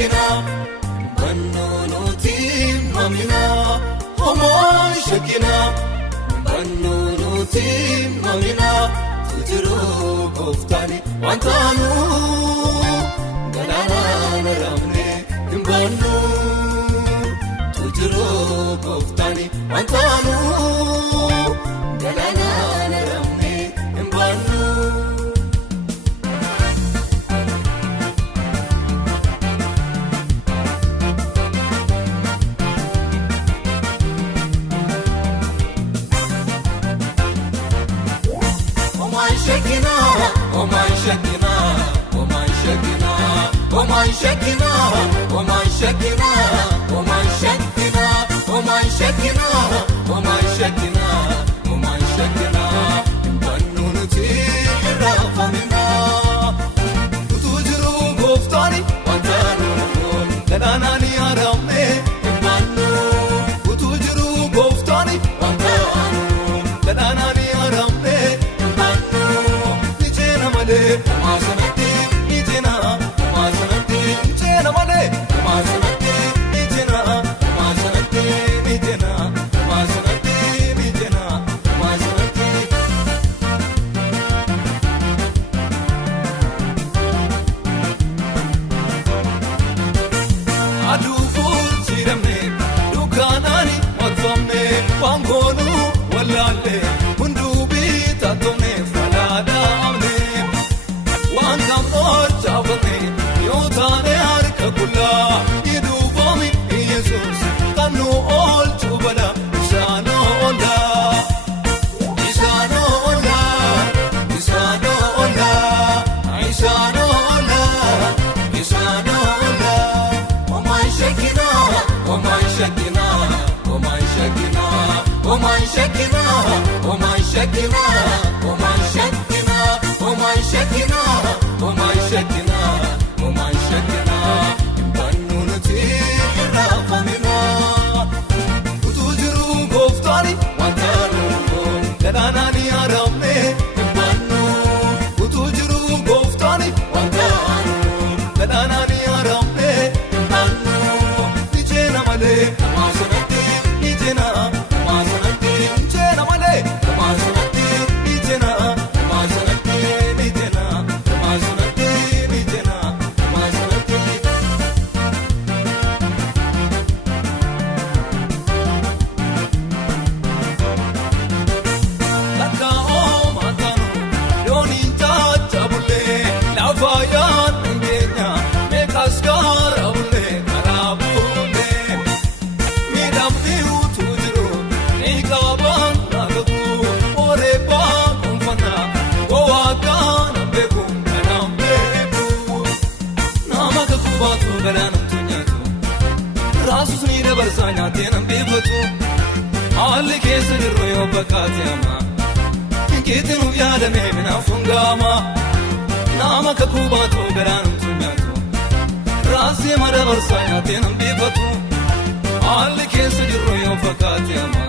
shakina bannunuti mamina Oma shakina bannunuti mamina Tujiru goftani wantanu Galana naramne bannu Tujiru goftani wantanu Galana naramne bannu Shakina, oh my Shakina, oh my Shakina, oh my Shakina, oh my Shakina, oh my Shakina, oh my Shakina, oh my Shakina, oh my Shakina, bannunuti rafamina, tujiru goftani wantanu, galanani aramne bannu, tujiru goftani wantanu, galanani aramne. Masanati, nijena, masanati, nijena mane. Masanati, nijena, masanati, nijena, masanati, nijena, masanati. Adu furchirame, dukanani mathamne, pangonu walale, mundubi tatomne falada. Yotane harka kula idufami Jesus kanu ol chubala isano ola isano ola isano ola isano ola isano ola oh my Shakina oh my Shakina oh my Shakina oh my Shakina oh my Shakina oh my Shakina oh my Shakina oh my Shakina oh my Shakina bannunuti rafamina tujiru goftani wantanu galanani aramne bannu tujiru goftani wantanu galanani aramne bannu nijena male masanati nijena masanati nijena male masanati nijena masanati nijena masanati nijena masanati Laka o matanu yoni tachabulle lafayan ngenya mekaskara bulle karabulle midamni utujiru nikaban nagatu oreba kumfana goakana begum kanambeku namaka kubatu galanam tunyatu rasus ni dabarsanya tenam befatu alli kesirro yobakatema kitinu yadame minafungama namaka kubatu galanam tunyatu rasi madabarsanya tenam befatu alli kesirro yobakatema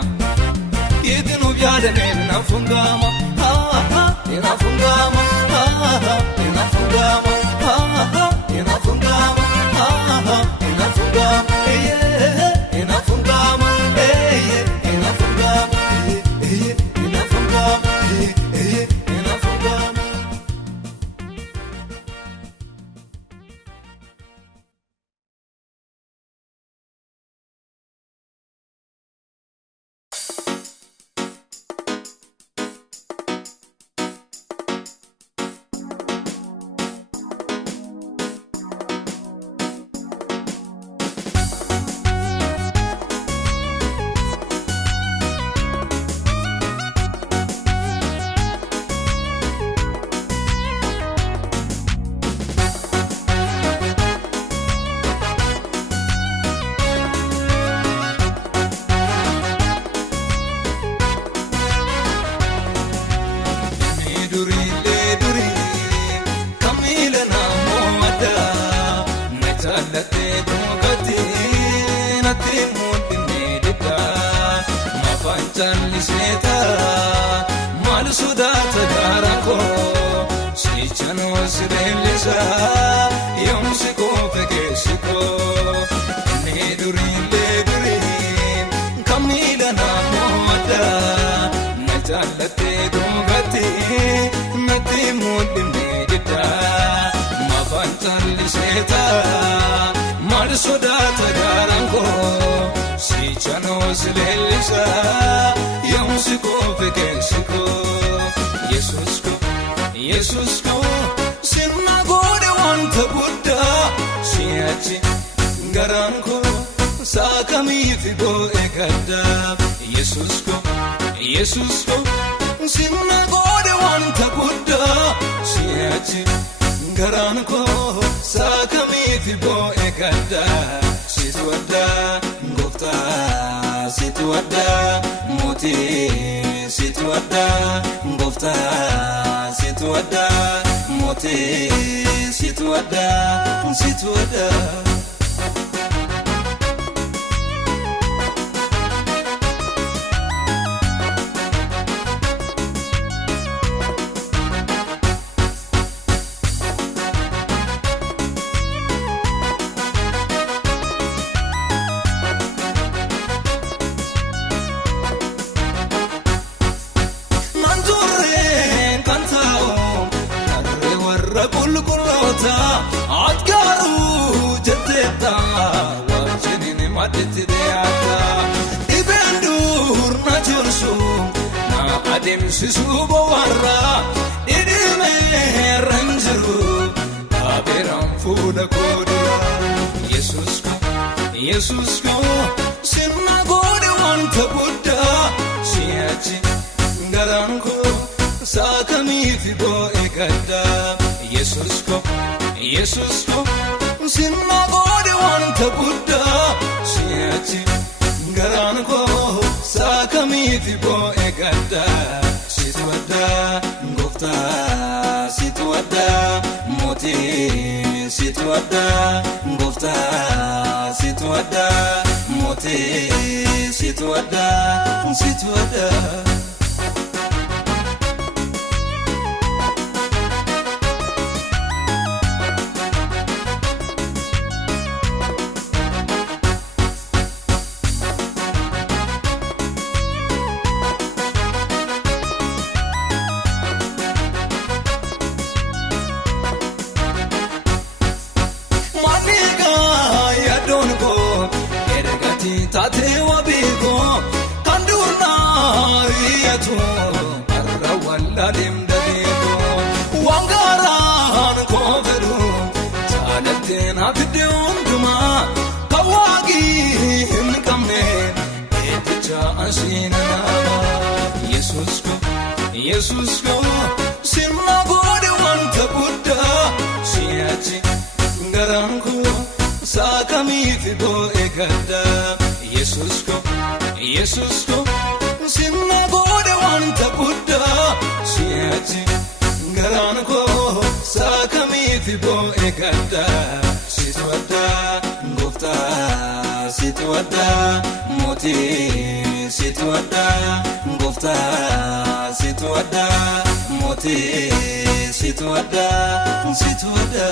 kitinu yadame minafungama ha ha minafungama ha ha minafungama ha ha minafungama ha ha minafungama minafungama minafungama minafungama minafungama Challiseta mal sudata garako si chano sirelisa yom siko fekesiko ne durile durim kamila namoda najalate dogate nati mudne dida mafantal seta marsoda tagarango si chano silelisa yamsiko fekesiko Jesus ko sinna gode wanta gudda siyachi garanko sakami fibo ekada Jesus ko sinna gode wanta gudda siyachi garanko sakami fibo ekada situada gofta situada moti situada gofta situada moti situada atgaru jeteta wajini madetideata ibendur na jorsu na adem sisubo warra idime ranjuru aberam fuda kodura Jesus ko sinna gode wanta gudda siyachi garanko sakami fibo ekada Jesus ko sinna gode wanta gudda siyachi garanko sakami fibo ekada situada gofta situada moti situada gofta situada moti situada tate wabiko kanduna riyatu arra walla demdadeko wangaran koveru sadatena bidunduma kawagi himkamne eticha asinana Jesus ko sinna gode wanta gudda siyachi garanko sakami fibo ekada Jesus ko sinna gode wanta gudda siyachi garanko sakami fibo ekada situada gofta situada moti situada gofta situada moti situada situada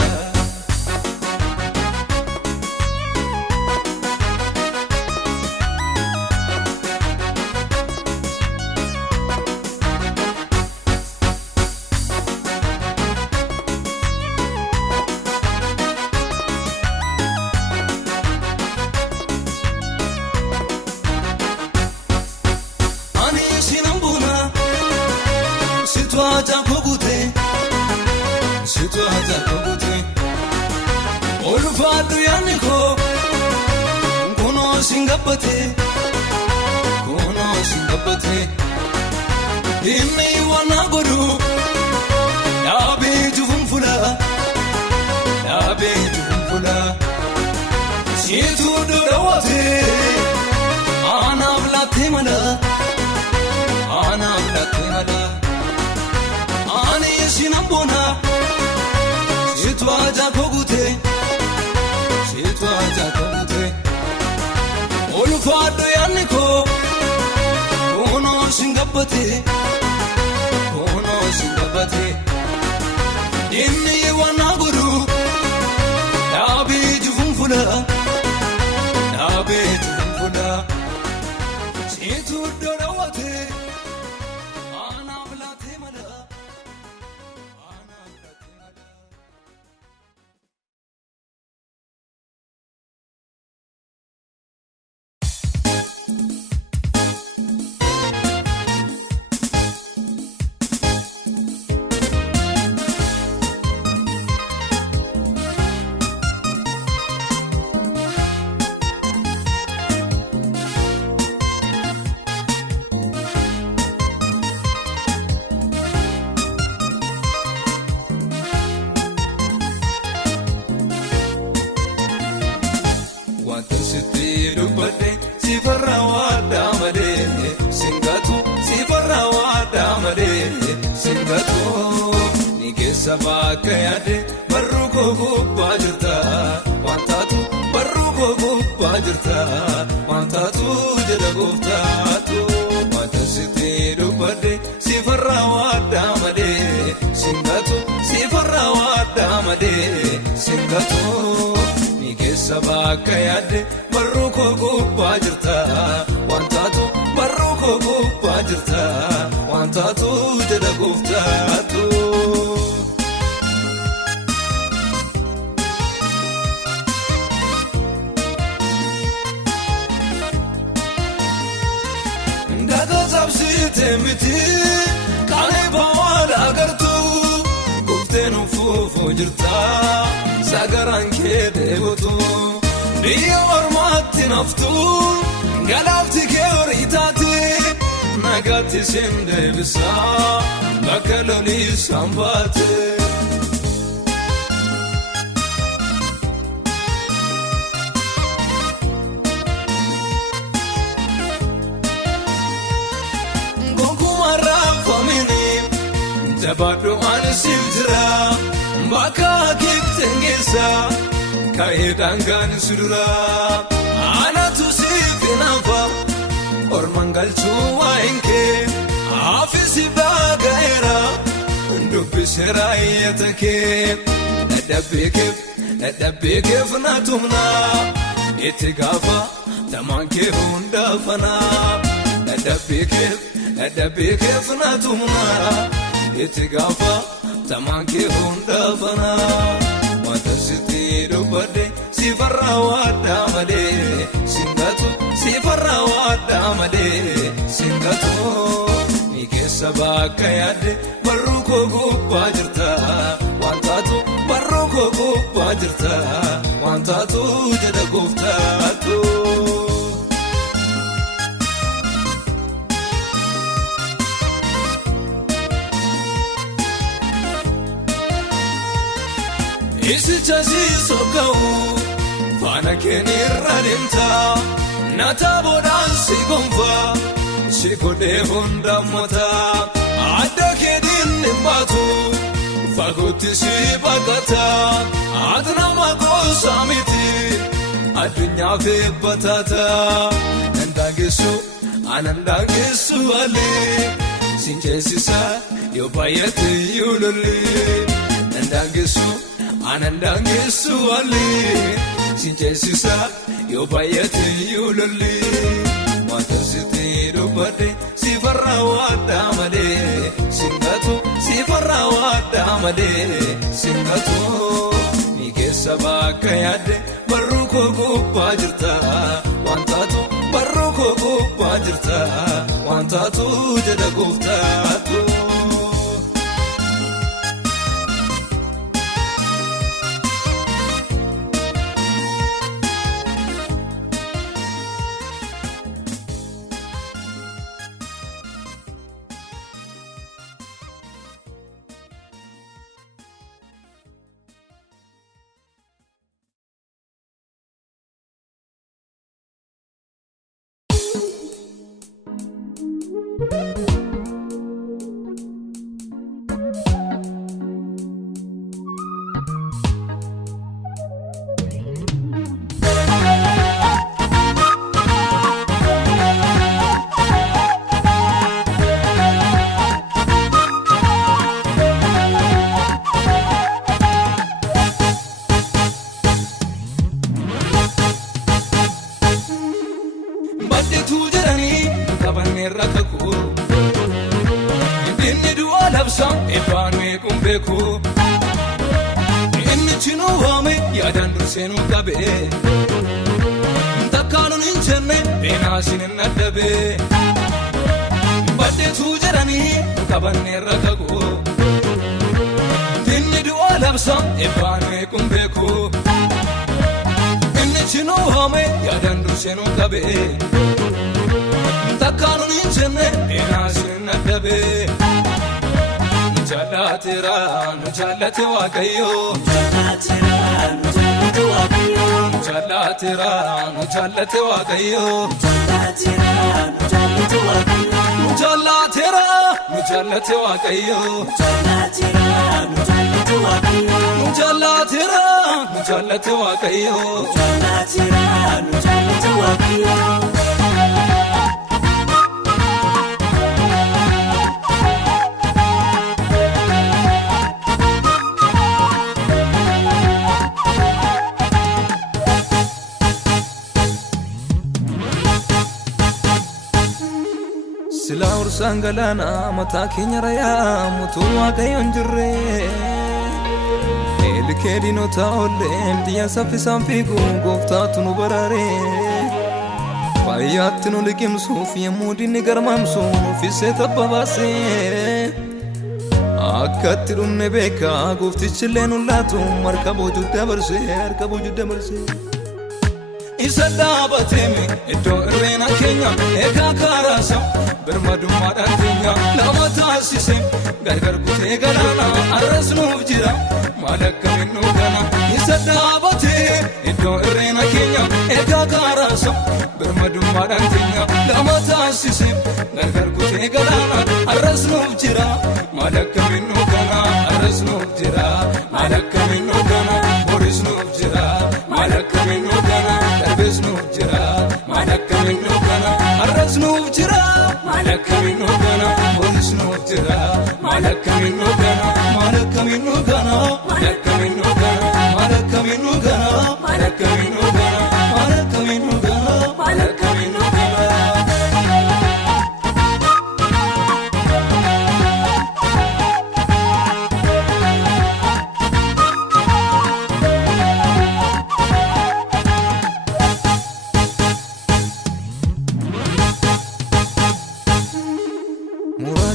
kogute olfadu yaniko kono singapate inni wana godu yabe jufumfula situ dorawate ana blate mala ani sinambona situada kogute olfadu yaniko kono singapate inni wana godu yabe keessa bakka yaade barruu koo gubbaa jirta wantaatu barruu koo gubbaa jirta wantaatu jedha gooftaatu wanta sitti dubbadde sifarraa waaddaa malee singatu sifarraa waaddaa malee singatu ni keessa bakka yaade barruu koo gubbaa jirta wantaatu barruu koo gubbaa jirta wantaatu jedha gooftaatu. Miti kaane baawala agartu goofteenu fuufoo jirta sagaraan kee deebitu biyya ormaatti naftu galaafti kee horii taate nagaatti siin deebisa bakka lolii sambaate. Jabaadhu ani siif jira bakka keekteen geessa ka'ee daangaan si dura anatu siif naafa ormaan galchuu waa'een kee haafisi baaga'eera dubbiseera iyyata kee dadhabbii keef na tumna itti gaafa tamaan kee hundaafana dadhabbii keef na tumna. Itti gaafa tamaan kee hundaafana wanta sitti dubbadde sifarraa waaddaa malee singatu sifarraa waaddaa malee singatu ni keessa bakka yaadde barruu koo gubbaa jirta wantaatu barruu koo gubbaa jirta wantaatu jedha gooftaatu. Isicha si sooka'u faana keenya irra deemta nata boodaan si gonfa si godhee hunda mata adda keetiin hin baatu fagootti si baqata ati nama goosaa miti addunyaaf eebbataata nandaangeessu alee siin ceesisa yoo baay'ate iyyuu lolli nandaangeessu alee siin ceesisa yoo baay'ate iyyuu lolli wanta sitti dubbadde sifarraa waaddaa malee singatu sifarraa waaddaa malee singatu ni keessa bakka yaadde barruu koo gubbaa jirta wantaatu barruu koo gubbaa jirta wantaatu jedha gooftaatu. Inni chinuu waame yaadaan durseenuu qabee takkaanuun hin jenne beenaasiin hin addabee baddeetuu jedhanii qabanneerra kagoo inni du'a labsa eebbaan meequun beekuu inni chinuu waame yaadaan durseenuu qabee takkaanuun hin jenne beenaasiin hin addabee. Nu jaallate waaqayyo nu jaallate waaqayyo nu jaallate jaalate waaqayyo Jaalatira nu jaalate waaqayyo jaalatira nu jaalate waaqayyo Jaalatira nu jaalate waaqayyo Sila ursan galana mata keenya rayaa mutuu waaqayyoon jirre Eelikee no taa'olle diya saffisaan fiigu gooftaatu nu baraare Fayyaatti nu liqimsuuf yemmuu dinni garmaamsu nuffisee tabba baase Akkatti dhumne beeka gooftichillee nu laatu harka boojuu dabarse Isa dhaabateme iddoo irreena keenya eegaa kaaraasa birmadummaadhaan keenya lama taasise gargar kutee galaana arras nuuf jira maal akkamiin nu gana Isa dhaabate iddoo irreena keenya eegaa kaaraasa birmadummaadhaan keenya lama taasise gargar kutee galaana arras nuuf jira maal akkamiin nu gana arras nuuf jira maal akkamiin nu gana boris nuuf jira maal akkamiin nu gana Darbes nuuf jira maal akkamiin nu gana arras nuuf jira maal akkamiin nu gana boris nuuf jira maal akkamiin nu gana maal akkamiin nu gana maal akkamiin nu gana maal akkamiin nu gana maal akkamiin nu gana maal akkamiin nu gana maal akkamiin nu gana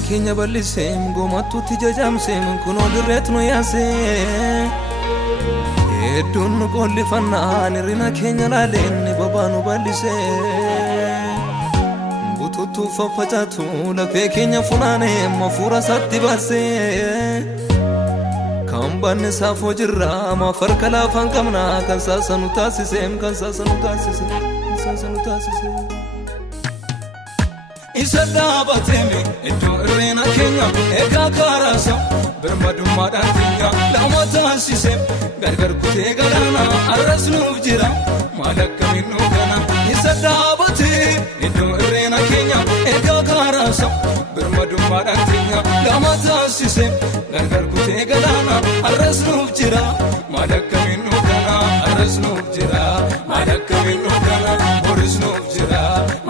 Keenya bal'isee goomattuutti jajamsee kunoo dirreet nu yaasee hedduun nu qollifannaan hirrina keenya laaleen babaa nu bal'isee bututtuu faffacaatu lafee keenya funaanee mafuura isaatti baasee kan banne saafoo jirra maaf harka laafaan qabna kan saasa nu taasisee kan saasa nu taasisee kan saasa nu taasisee Isa dhaabateme iddoo irreena keenya eegaa kaaraasa birmadummaadhaan keenya lama taasise gargar kutee galaana arras nuuf jira maal akkamiin nu gana Isa dhaabate iddoo irreena keenya eegaa kaaraasa birmadummaadhaan keenya lama taasise gargar kutee galaana arras nuuf jira maal akkamiin nu gana arras nuuf jira maal akkamiin nu gana boris nuuf jira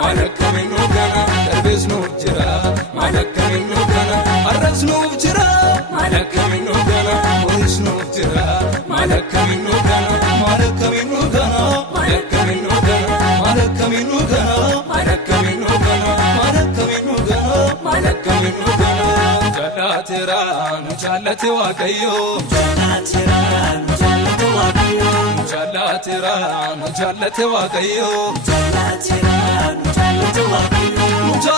maal akkamiin nu gana Darbes nuuf jira maal akkamiin nu gana arras nuuf jira maal akkamiin nu gana boris nuuf jira maal akkamiin nu gana maal akkamiin nu gana maal akkamiin nu gana maal akkamiin nu gana maal akkamiin nu gana maal akkamiin nu gana maal akkamiin nu gana Jaalatira nu jaalate waaqayyo Jaalatira nu jaalate waaqayyo Jaalatira nu jaalate waaqayyo Jaalatira nu jaalate waaqayyo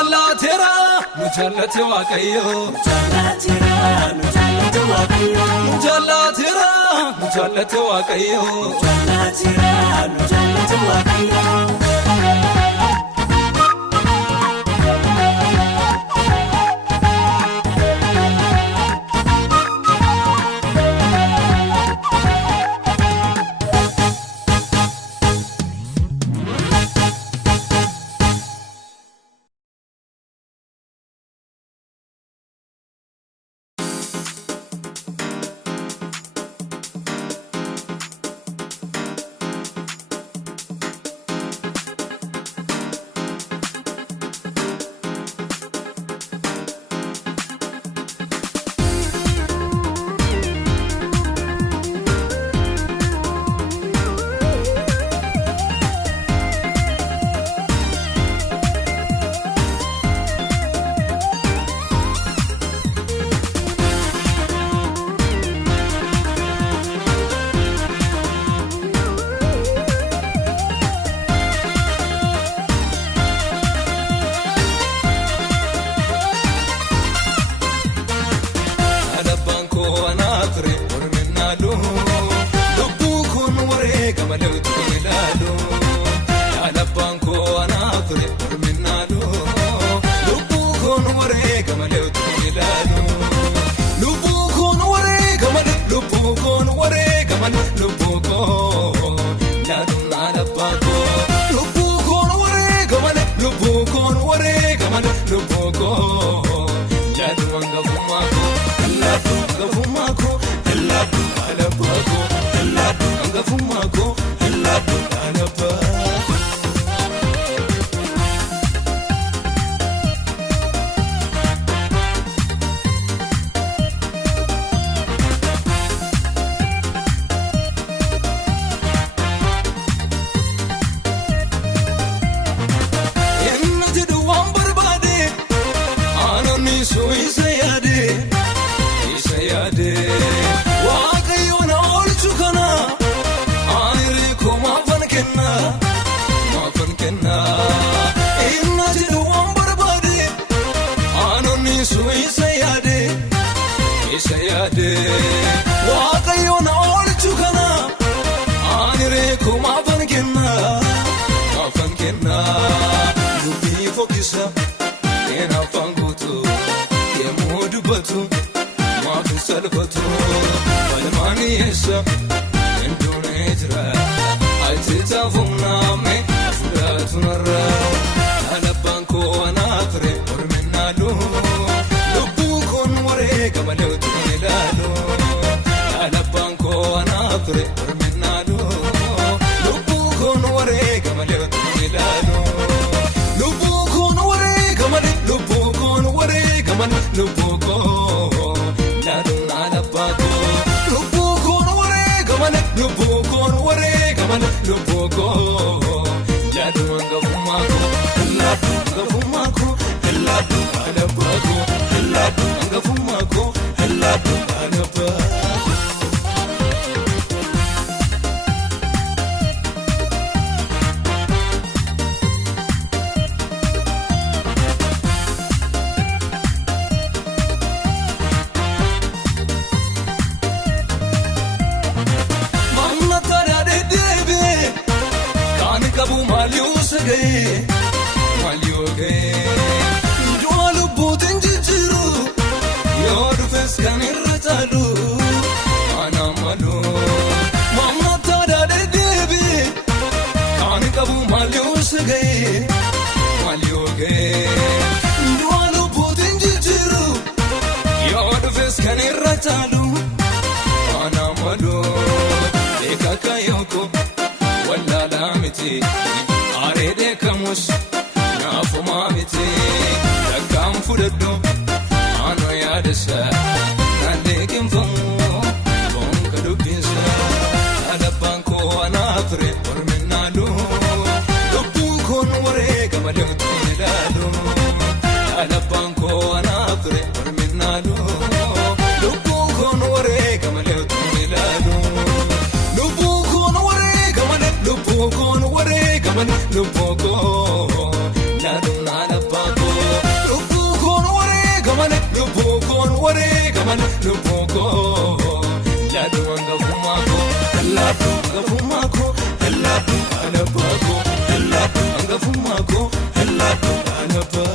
Jaalatira nu jaalate waaqayyo Jaalatira nu jaalate waaqayyo Jaalatira nu jaalate waaqayyo Jaalatira nu jaalate waaqayyo kon wareegaman lubbuu koo jaadu hangafummaa koo laatu hangafummaa koo laatu alabbaa koo laatu hangafummaa koo laatu alabbaa. Waaqayyoon oolchu kana ani reekuma afaan kenna dubbii fokkisa ena afaan guutu yemmuu dubbatu maafi salphatu walmaanii eessa enduunee jira ati taafumnaame fudhatu narra alabbaan koo anaa ture orminaalu lubbuu koon wareegama leewtu ilaalu alabbaan koo anaa ture orminaalu lubbuu koon wareegama leewtu ilaalu lubbuu koon wareegama lubbuu koon wareegama lubbuu koo ilaalu alabbaa koo lubbuu koon wareegama lubbuu koon wareegama lubbuu koo ilaalu hangafummaa koo laatu hangafummaa koo laatu alabbaa koo laatu hangafummaa koo laatu alabbaa. Du'a lubbuutiin jijjiiru yoo dhufes kan irra caalu ana malu mamma taadhaa deebi'e kan qabu maali uwwisa ga'e maali ooga'e du'a lubbuutiin jijjiiru yoo dhufes kan irra caalu ana malu eekaka yooko wallaalaa miti areedee kamus. Naafumaa miti rakkaan fudhadhu aanoo yaadasa naallee qinfamu boonka dubbinsa alabbaan koo anaa ture orminaalu lubbuu koon wareegama leewtu ilaalu alabbaan koo anaa ture orminaalu lubbuu koon wareegama leewtu ilaalu lubbuu koon wareegama lubbuu koon wareegama lubbuu koo. Lubbuu koo jaadu hangafummaa koo laatu hangafummaa koo laatu alabbaa koo laatu hangafummaa koo laatu alabbaa.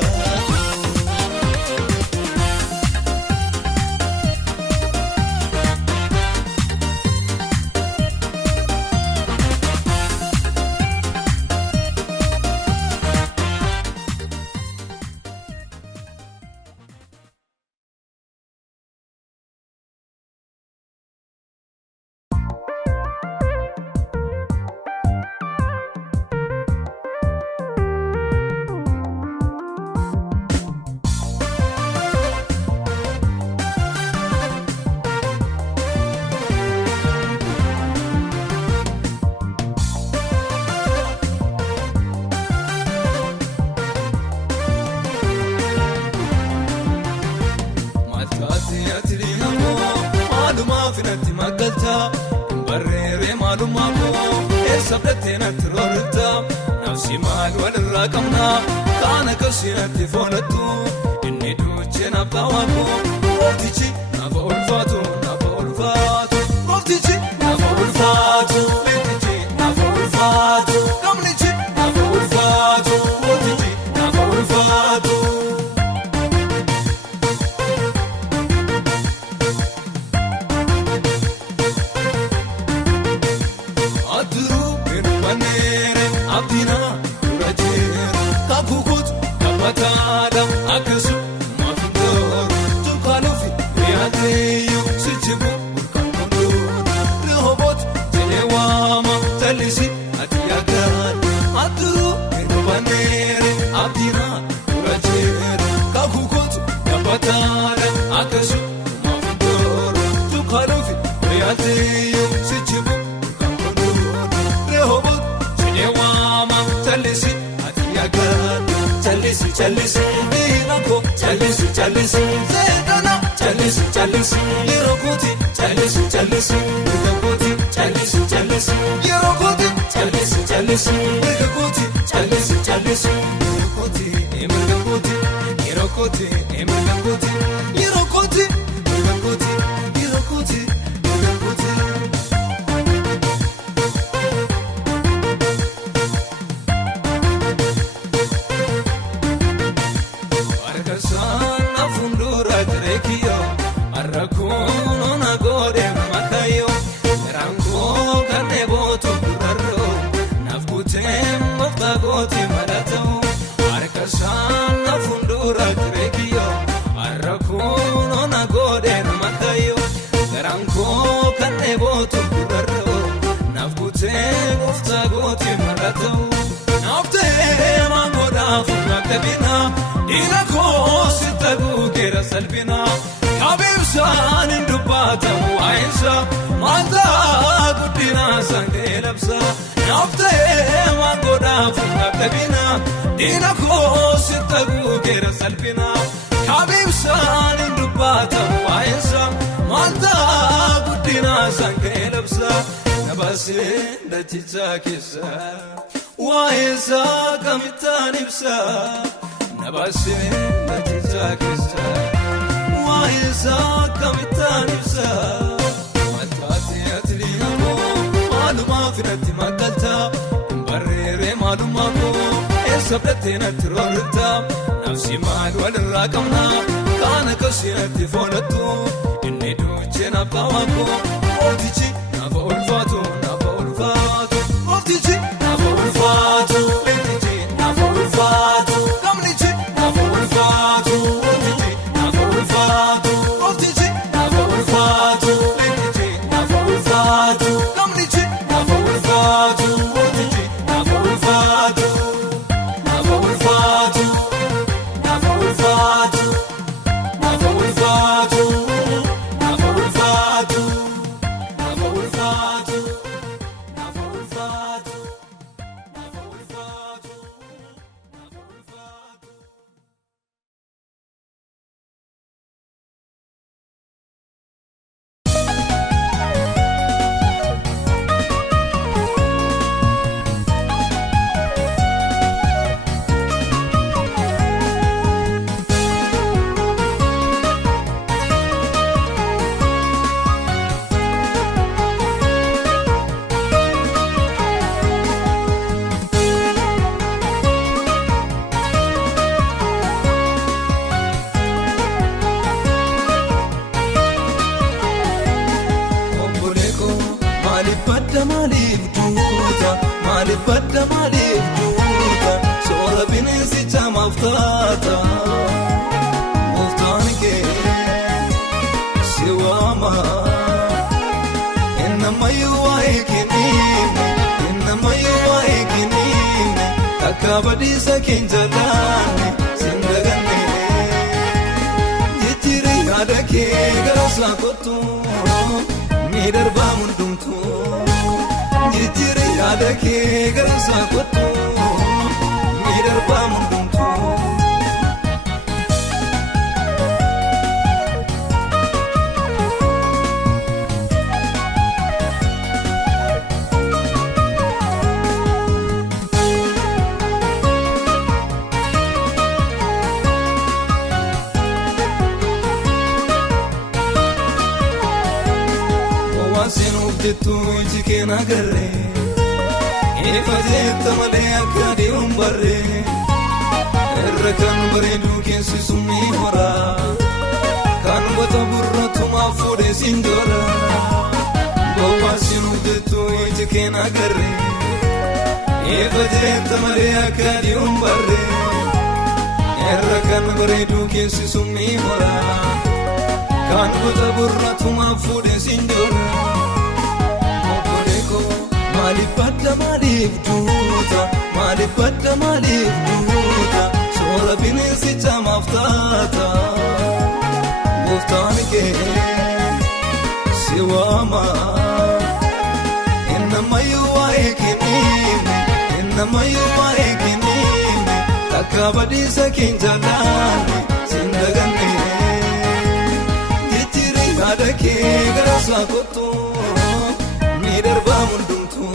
Barreeree maalummaa koo eessa fudhattee natti roorritta nafsi maal walirraa qabna kaana qabsii natti foonattu inni duuchee naaf taawaa koo gooftichi naaf ulfaatu naaf ulfaatu gooftichi naaf ulfaatu leenjichi naaf ulfaatu namnichi naaf ulfaatu gooftichi naaf ulfaatu. Abdina dura jeera kakukutu Nabatala akasu mafindor Tukalufi riyateyo sichibu urkankondur Rehobot jenewama talisi atiyagan Aturu irbanere abdina urajere Kakukot nabatala akasu mafindor Tukalufi riyateyo sichibu urkankondur Rehobot jenewama talisi atiyagan Chalisi dinako chalisi zedana chalisi yerokoti chalisi yerokoti chalisi yerokoti chalisi yerokoti chalisi yerokoti emergakoti yerokoti emergakoti yerokoti emergakoti yerokoti emergakoti Sana fundura trekiyo arrakuno na gode makayo rango kane boto duraro nafkutem mafagoti marato arkasana fundura trekiyo arrakuno na gode makayo rango kane boto duraro nafkutem mafagoti marato nafte mangoda fumakabina Inako sitagu kera salbina Kabibsan indubata muaisa Manta kudina sangelapsa Nafte mangoda funakabina Inako sitagu kera salbina Kabibsan indubata muaisa Manta kudina sangelapsa Nabasin dachicha kisa Waisa kamitanipsa Nabasin dachichakisa Waisa kamitanipsa Matati atliyamo Maluma finati makalta Barrere maluma ko Esabdate natirorita Nafsi mal walirrakamna Kana kasinati fonatu Inni duche nabawako Oftichi naba ulfatu Oftichi naba ulfatu Oftichi naba ulfatu Badda maalif duuta soora bineensicha maaftaata muftaan kee si waama innamayyuu waa'ee kenniime akka badiisa keen jallaanne sin daganne jijjiirri yaada kee gara isaa kottu ni darbaa mundumtu Jijjiirri yaada kee gara isaa kottu ni darbaa mundumtu Waaasinuuf jettu iji kee nagarree Eefateetta malee akka deemuun barree Irra kan bareedu keessi ni hora Kan wata burratumaaf fuudhee siin dora Waaasinuuf jettu iji kee nagarree Eefateetta malee akka deemuun barree Galaan bareeduu keessi summii hora kan goota burraatumaaf fuudhee siin jira. Obbolee koo maaliif badda maaliif duuta maaliif badda maaliif duuta soora bineensicha maaf taata gooftaan kee si waama innamayyuu waa'ee kennime innamayyuu waa'ee kennime takka badiisa keen jaallanne siin daganne jijjiirri yaada kee gara isaa kottu ni darbaa hundumtu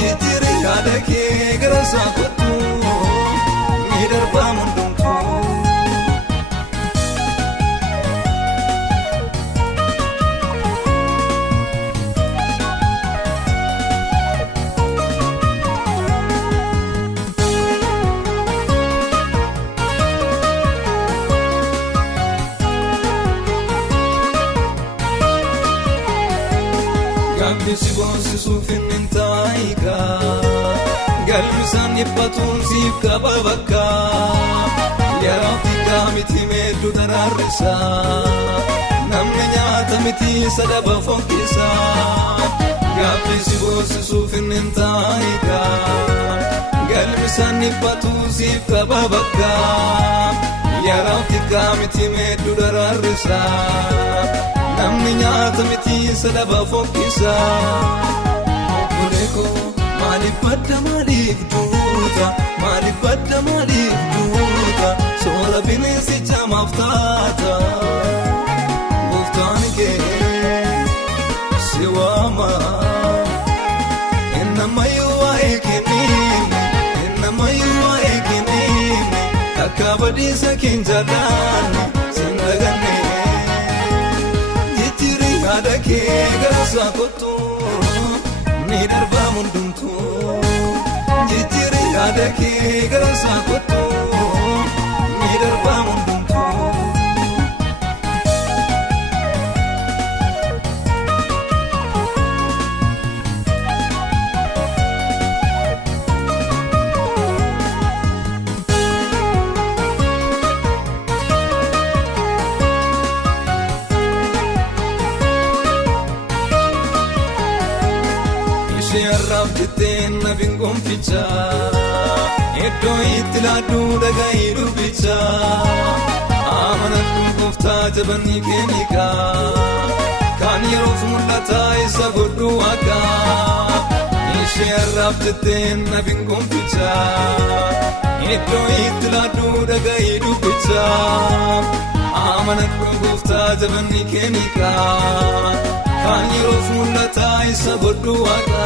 jijjiirri yaada kee gara isaa kottu ni darbaa hundumtu. Gabbisi boonsisuuf hin taayiga galmisaan dhiphatuun siif qaba bakka yeroo xiqqaa miti meedduu daraarrisa namni nyaata miti sadaba fokkisa. Gabbisi boonsisuuf hin taayiga galmisaan dhiphatuun siif qaba bakka yeroo xiqqaa miti meedduu daraarrisa namni nyaata miti sadaba fokkisa. Obbolee koo maaliif badda maaliif duuta maaliif badda maaliif duuta soora bineensicha maaf taata gooftaan kee si waama innamayyuu waa'ee kennime innamayyuu waa'ee kennime takka badiisa keen jaallanne siin daganne yaada kee gara isaa kottu ni darbaa hundumtu jijjiirri yaada kee gara isaa kottu ni darbaa hundumtu. Arraaf jettee na bingoonficha iddoo itti laaduu dhaga'ii dubbicha amanadhu gooftaa jabanii keeniika kan yeroof mul'ataa isa godhu akka ishee arraaf jettee na bingoonficha iddoo itti laaduu dhaga'ii dubbicha amanadhu gooftaa jabanii keeniika kan yeroof mul'ataa isa godhu akka.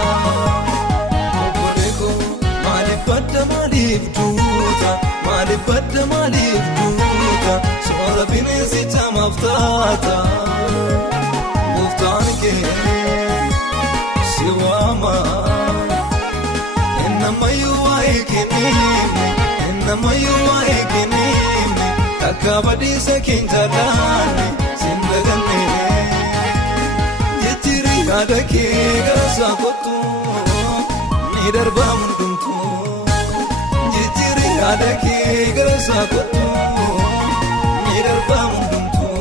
Obbolee koo maaliif badda maaliif duuta maaliif badda maaliif duuta soora bineensicha maaf taata gooftaan kee si waama innamayyuu waa'ee kennime innamayyuu waa'ee kennime takka badiisa keen jaallanne siin daganne yaada kee gara isaa kottu ni darbaa hundumtu jijjiirri yaada kee gara isaa kottu ni darbaa hundumtu.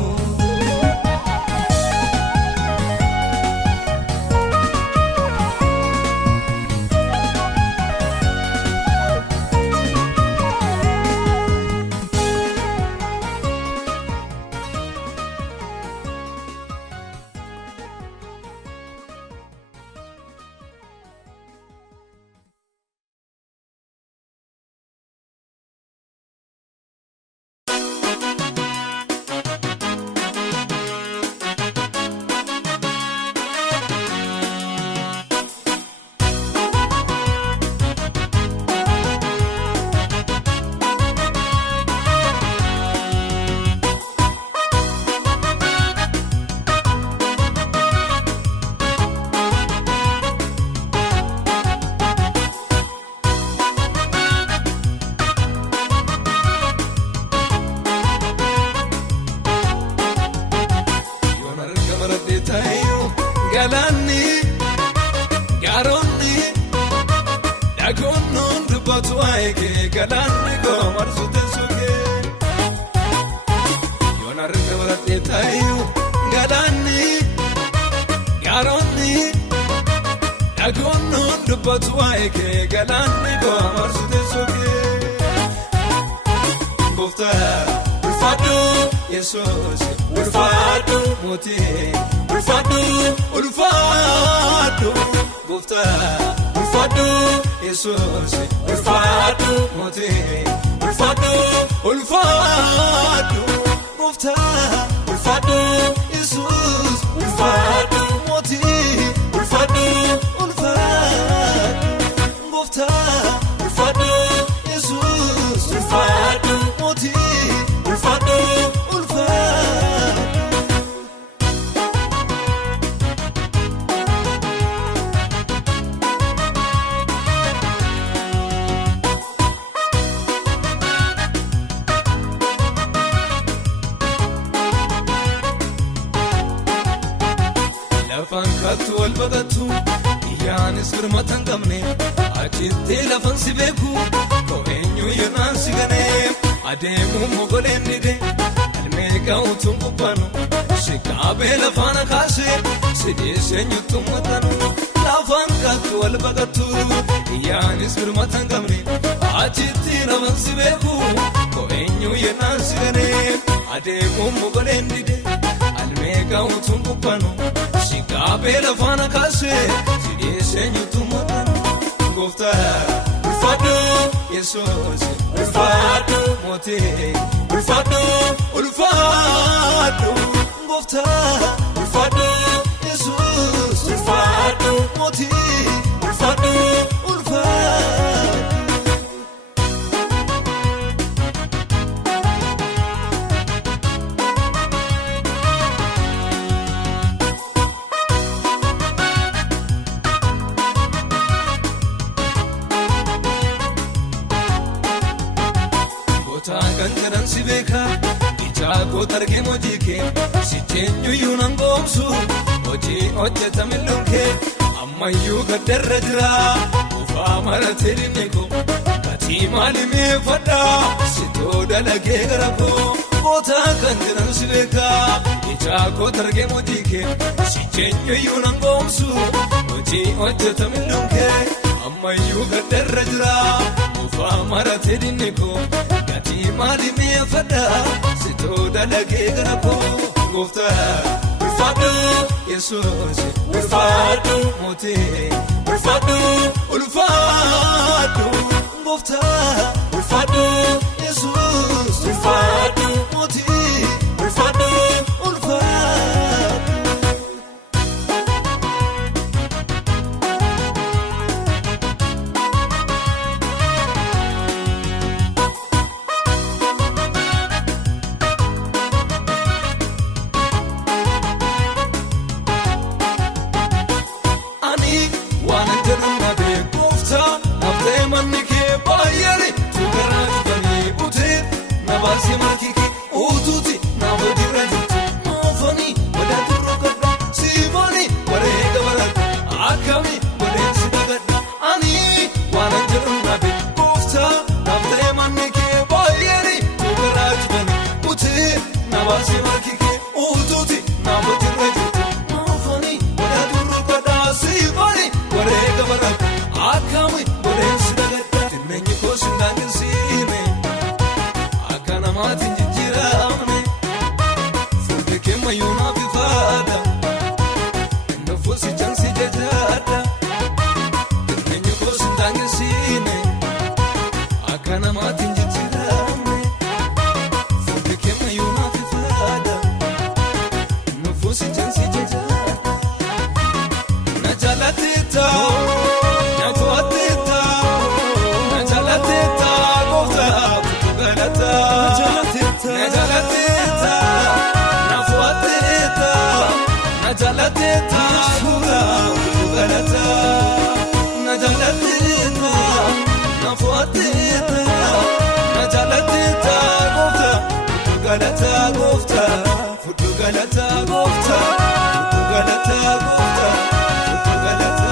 Galaanni gaaronni dhagoonnoon dubbatu waa'ee kee galaanni koo marsute sugee waa'ee galaanni goomarsite sookee goofta ulfaadhu Yesuus ulfaadhu mootii ulfaadhu ulfaadhu goofta ulfaadhu Yesuus ulfaadhu mootii ulfaadhu ulfaadhu goofta ulfaadhu Yesuus ulfaadhu mootii ulfaadhu ulfaadhu goofta ulfaadhu Yesuus ulfaadhu mootii ulfaadhu ulfaadhu. Lafaan kattu wal baqattu iyyaanis firmatan qabne achitti lafan si beeku koo'eenyu yennaan si ganee adeemuu mogoleen dide almee ga'uutuun qophaanu si qaabee lafaana kaasee si dhiyeessee nyuttuun maxxanu. Lafaan kattu wal baqattu iyyaanis firmatan qabne achitti lafan si beeku koo'eenyu yennaan si ganee adeemuu mogoleen dide almee ga'uutuun qophaanu. Shikaabee lafaana kaasee si dhiyeessee nyuutuu maxxanu. Goofta ulfaadhu Yesuus ulfaadhu mootii ulfaadhu ulfaadhu goofta ulfaadhu Yesuus ulfaadhu mootii ulfaadhu ulfaadhu. Kan jedhan si beeka ijaa goota argee hojii kee si jeenyuyyuu nan goomsu hojii hojjetame lunkee ammayyuu gaddarra jira ofaa maratee dhimne koo gatii maali meeffadha sitoo dalagee gara koo. Goota kan jedhan si beeka ijaa goota argee hojii kee si jeenyuyyuu nan goomsu hojii hojjetame lunkee ammayyuu gaddarra jira ofaa maratee dhimne koo. Maali meeffadha sitoo dalagee gara koo. Goofta ulfaadhu Yesuus ulfaadhu mootii ulfaadhu ulfaadhu goofta ulfaadhu Yesuus ulfaadhu mootii ulfaadhu ulfaadhu. Si markiki ututi na wadira jitu mafani wadatu rukabda si mani warega baraka akami wadensi dagadda ani wananjaru nabi kufta nafte manike bayeri tugaraj bani uti na si markiki ututi na wadira jitu mafani wadatu rukabda si mani warega baraka akami wadensi dagadda tinenyi kosindangi sime Maatiin jijjiiramne fuuldee keema yoonaa bifaadha ndofuusi jansi jajaadha eenyu koosin daangesiine akkana maatiin jijjiiramne fuuldee keema yoonaa bifaadha ndofuusi jansi jajaadha na jalateeta na to'ateeta na jalateeta goofta fuuldee galata. Najalateta, nafuateta, najalateta, galata. Najalateta, nafuateta, najalateta, goofta, galata goofta, fuudhu galata goofta, fuudhu galata goofta, fuudhu galata.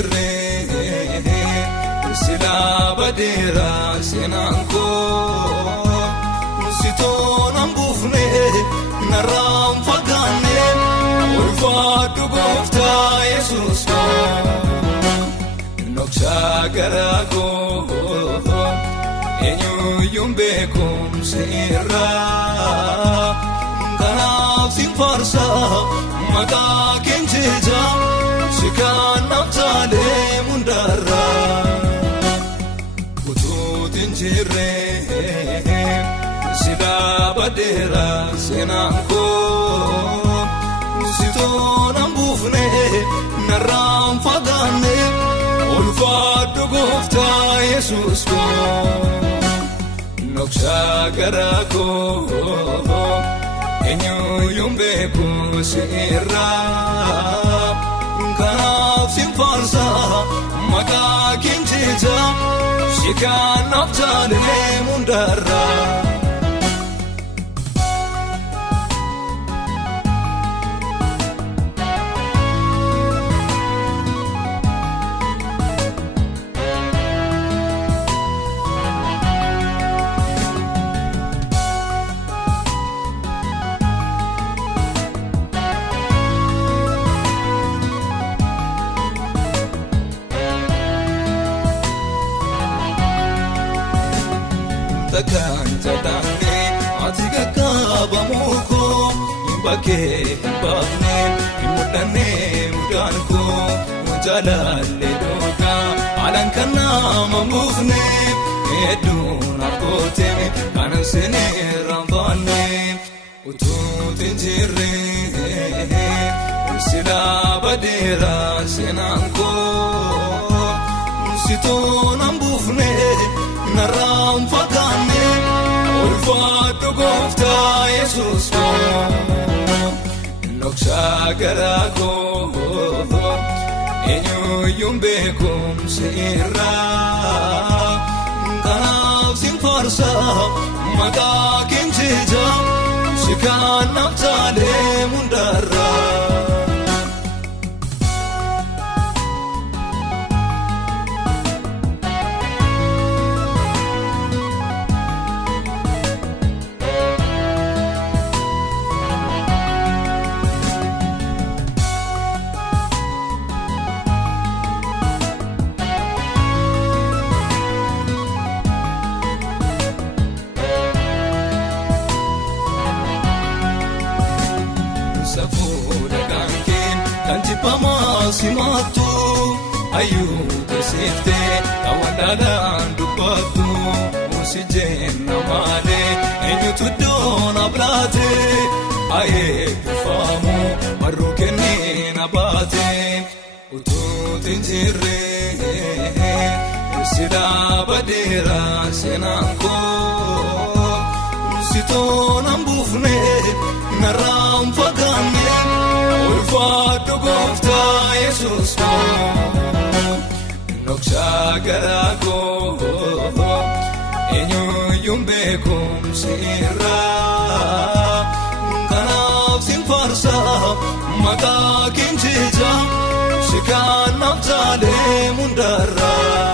tinjirre sila badera senanko Sitoon ambufne naram fagane ulfaatu gooftaa Yesuus ko noksa garago eenyuyyuun beekumsi irraa kanaaf sin faarsa maqaa keenya si kanaaf taalee mundarraa utuu tinjirre sila badera senanko Sitoon ambufne naram fagane ulfaatu gooftaa Yesuus ko noksa garago eenyuyyuun beekumsi irraa kanaaf sin faarsa maqaa keenya si kanaaf taalee mundarraa Kanjadane atiga kabamuko imbake imbane imudane mudanko mujalalle doka alankana mamufne eduna kote kanansene rambane ututinjire sila badera senanko Sitoon ambufne naram fagane ulfaatu gooftaa Yesuus ko noksa garago eenyuyyuun beekumsi irraa kanaaf sin faarsa maqaa keenya si kanaaf taalee mundarraa Simatu ayuutu sifte kawandaadhaan dubbatu musijenna malee eenyutu doona bilaate ayeeffamu marruu kenniina baate utuu tinjirre sila badera senanko Sitoon ambufne naram fagane ulfaatu gooftaa Yesuus ko noksa garago eenyuyyuun beekumsi irraa kanaaf sin faarsa maqaa keenya si kanaaf taalee mundarraa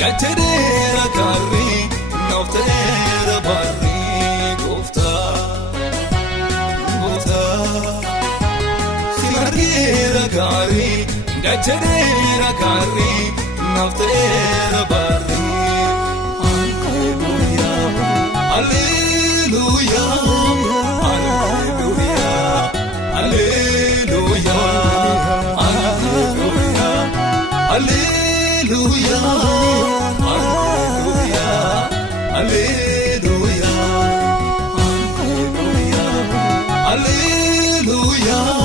Gatteera gaarii noofteera barrii gooftaa si argeera gaarii gatteera gaarii noofteera barrii Alleluuyaa Alleluuyaa Alleluuyaa Alleluuyaa Alleluuyaa Alleluuyaa Alleluuyaa Alleluuyaa Hallelujah.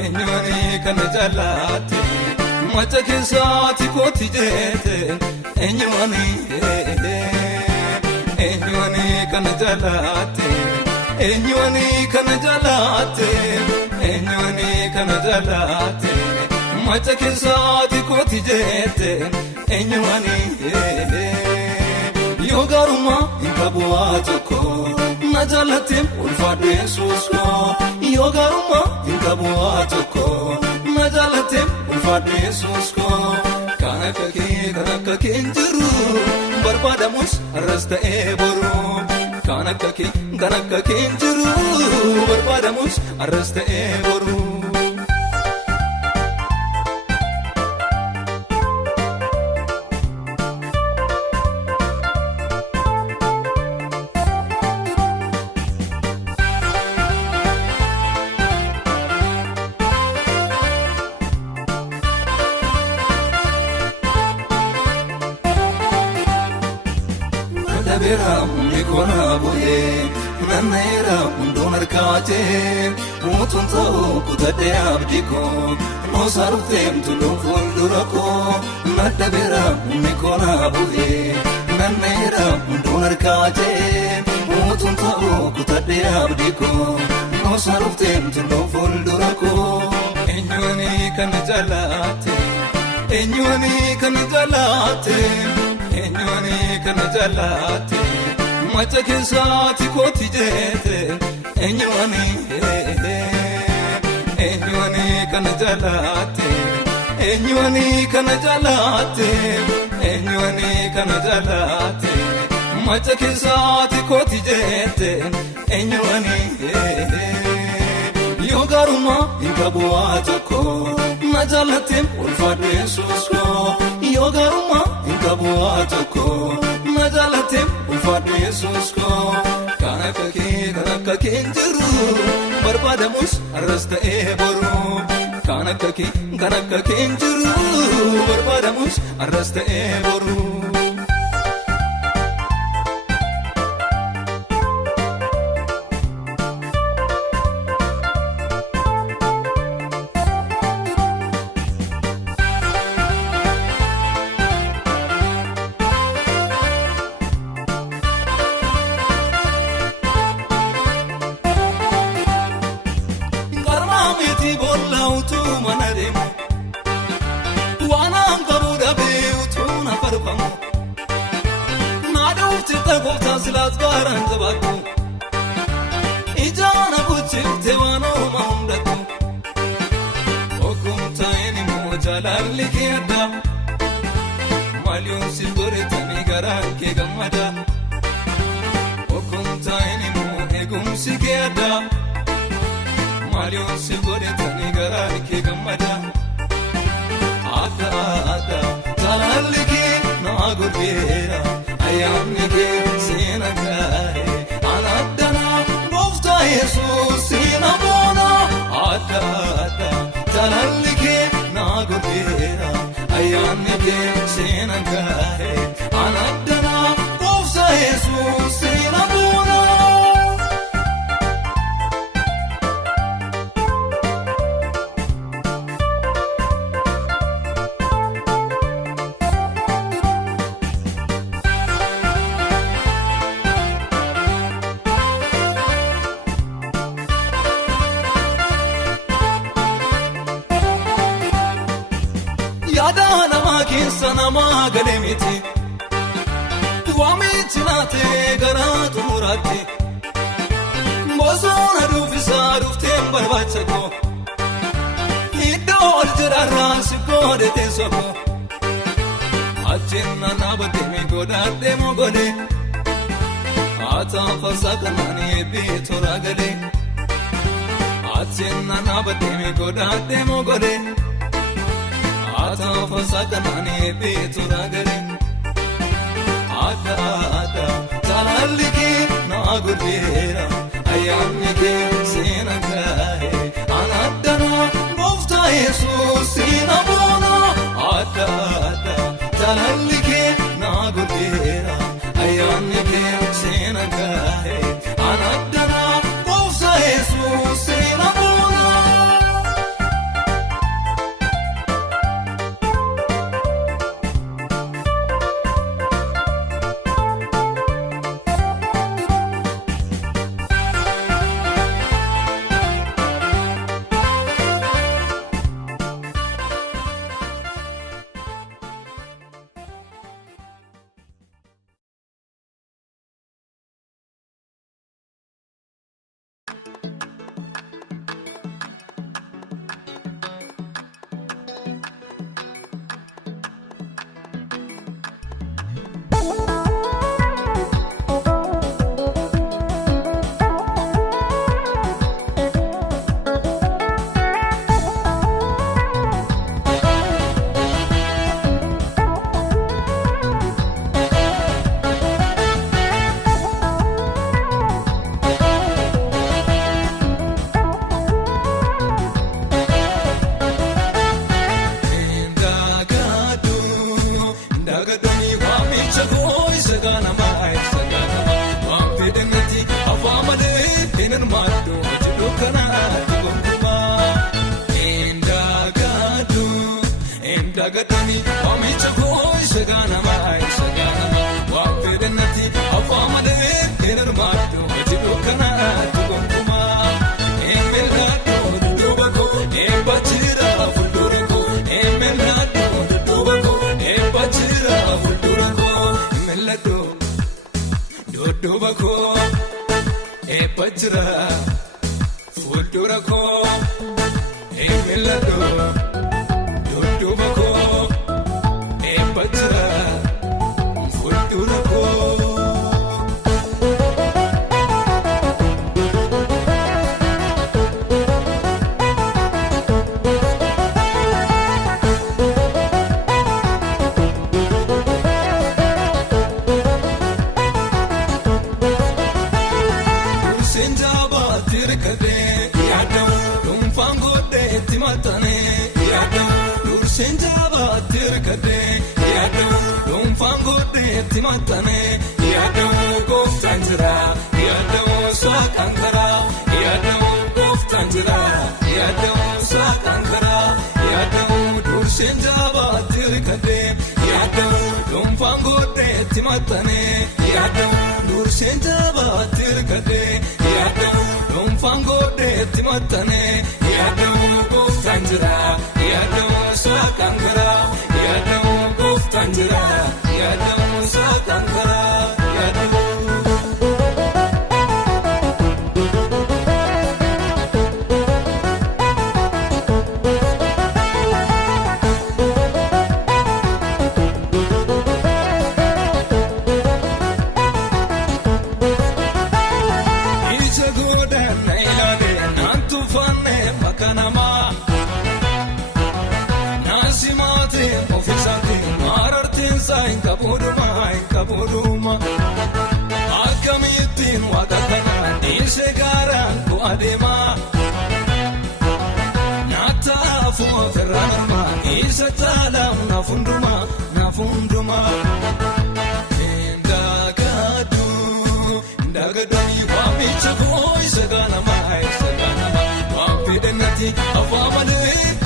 Enyuani kana jalate macha kesati koti jete enyuani kana jalate macha kesati koti jete enyuani yogaruma inkabuatoko Najalatim ulfadwe susko yogaruma inkabuatoko Najalatim ulfadwe susko kanakake njuru barbadamus arrasta eboru kanakake njuru barbadamus arrasta eboru Mikona boye nanera undonar kaje mutun to kutade abdiko no sarutem tulo fundurako nadabera mikona boye nanera undonar kaje mutun to kutade abdiko no sarutem tulo fundurako enyuani kana jalate macha kesati koti jete enyuani kana jalate macha kesati koti jete enyuani yogaruma inkabuatoko najalatim ulfadwe susko yogaruma inkabuatoko najalatim ulfadwe susko kanakake njuru barbadamus arrasta eboru kanakake njuru barbadamus arrasta eboru Silas baran tabatu ijana buchifte wano maundatu okumta eni mojalal likiyada malyon sigore tani garan ke gamada okumta eni mo egum sikiyada malyon sigore tani garan ke gamada ada jalal liki na gurera ayamnike sinagare anadana gofta Jesus sinabona ada jalallike nagudera ayamnike sinagare anadana gofta Jesus sinabona Sanama gademiti wamitinate garatu murate bosona dufisa duftem barbachako si godhete soko achinna nabatemi godhadhe mogole ata fasakanani bitora gale achinna nabatemi godhadhe mogole ata fasakanani bitora gale ada ada talalliki nagudera ayamike sinagahe anadana mufta yesus sinabona ada ada talalliki nagudera ayamike sinagahe anadana mufta yesus sinabona dagatani amicha koi sagana mai sagana wa fedenati afamade enermato jidokana tugonkuma emelado dubako ebachira fuldurako emelado dubako ebachira fuldurako emelado dubako ebachira fuldurako emelado dubako ebachira fuldurako senjaba tirkade yadam dumfangode timatane yadam senjaba tirkade yadam dumfangode timatane yadam goftanjira yadam sakankara yadam goftanjira yadam sakankara yadam senjaba tirkade yadam dumfangode timatane yadam senjaba tirkade yadam dumfangode timatane yadam goftanjira yadam sakankara yadam goftanjira yadam sakankara yadam kabuduma akamitin wadakana nishegaran ku adema natafu ferranama isatalam nafunduma ndagadani wamichako isaganama wafidenati afamale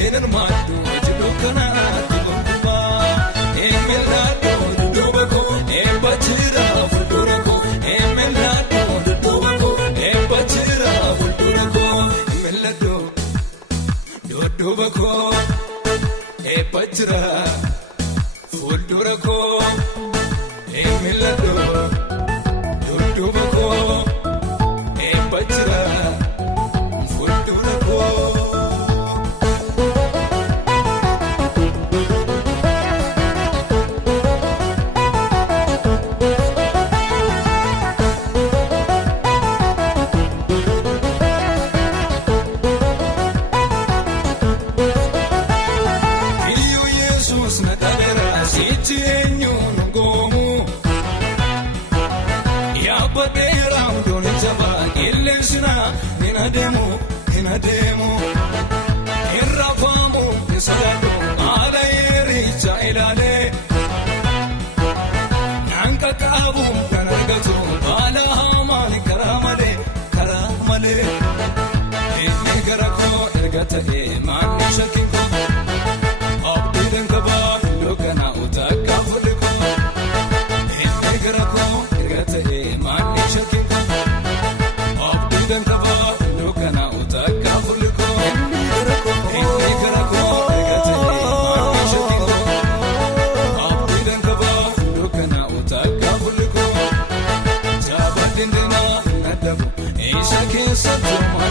enenmadu jidokana tugonkuma emelado ebachira fuldurako emelado dubako ebachira fuldurako emelado dubako ebachira fuldurako emelado dubako ebachira fuldurako shakiko abdiin kaba lokana utaka fuliko egerako ergate mani shakiko abdiin kaba lokana utaka fuliko egerako ergate mani shakiko abdiin kaba lokana utaka fuliko jabadindina nadabu ishake satuma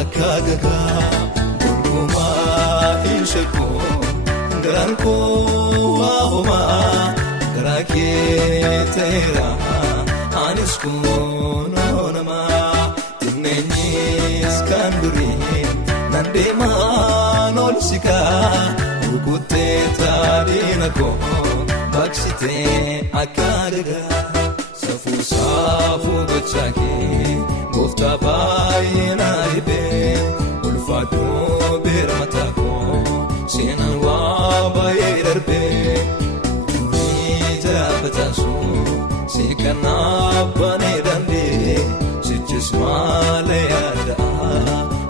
akagaga gulguma ishako garanko wahoma garake tera anisku nonama tineni skanduri nandema nolsika gurgute tarinako baksite akagaga safu safu bachake gofta bayina ibe ulfado bermatako sinan wa bayirbe nija batasu sikana bane dande sijismale yada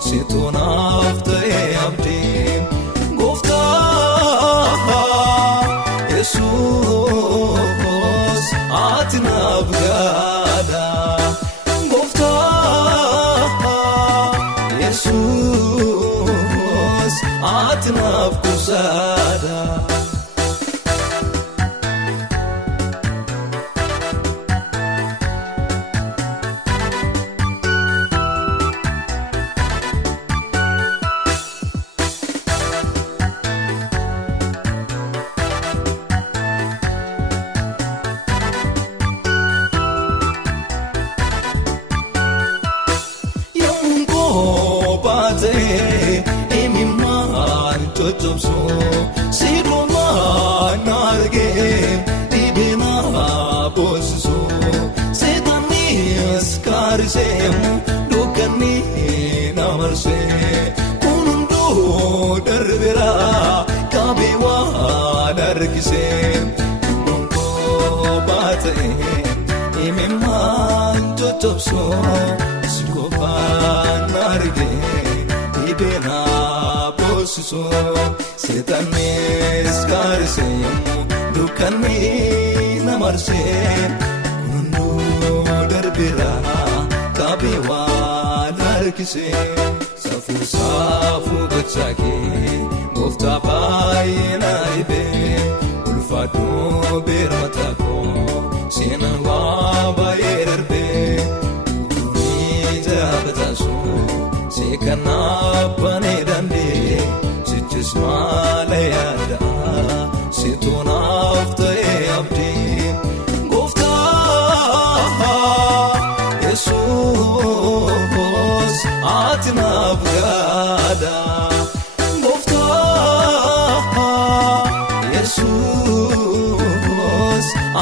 situna afte abdi gofta Jesus atina bgada Jesus atnaf kusada sidoma narge dibena bosiso setanis karisem dokani namarse kunundo darbera kabewa darkise kunundo bate imemman jotopso sigoba narge dibena doosisu seetanis kaarise yemmuu dukkanni namarsee kununduu darbira kaabee waan harkisee saafuu gachaakee gooftaa baay'ee na dhibee ulfaadhoo beermataa koo seenaan waa baay'ee darbee utuunii jaabataasu seekanaaf banee dandee sichis maala yaadaa seetonaaf ta'ee abdii gooftaa Yesuus ati naaf gaada gooftaa Yesuus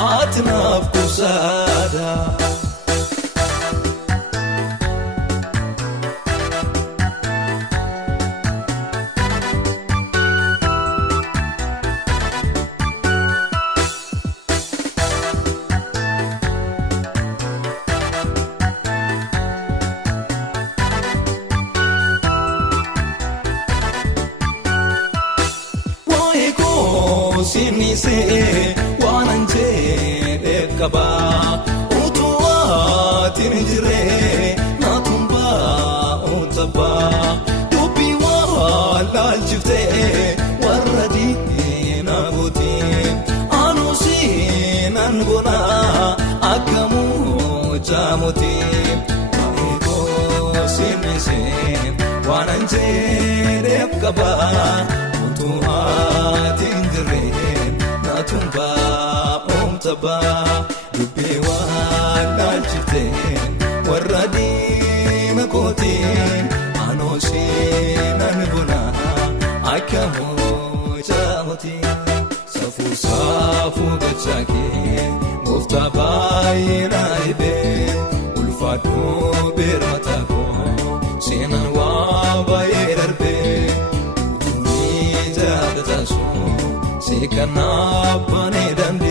ati naaf kuusaadha. Sinisee waan anjee qaba utuwaatiin jiree naatumbaa ontaba dubbii waan laalchiftee warra diina gootii anuusii nan goonaa akkamuu jaamotii waa'ee sinisee waan anjee qaba utuwaatiin jiree naatumbaa ontaba dubbii waan laalchiftee warra diina gootii anuusii nan goonaa akkamuu jaamotii saafuu gachaakee gooftaa baay'ee na dhibee ulfaadhoo beermataa koo seenaan waa baay'ee darbee utuunii jaalataasu seekanaaf banee dandee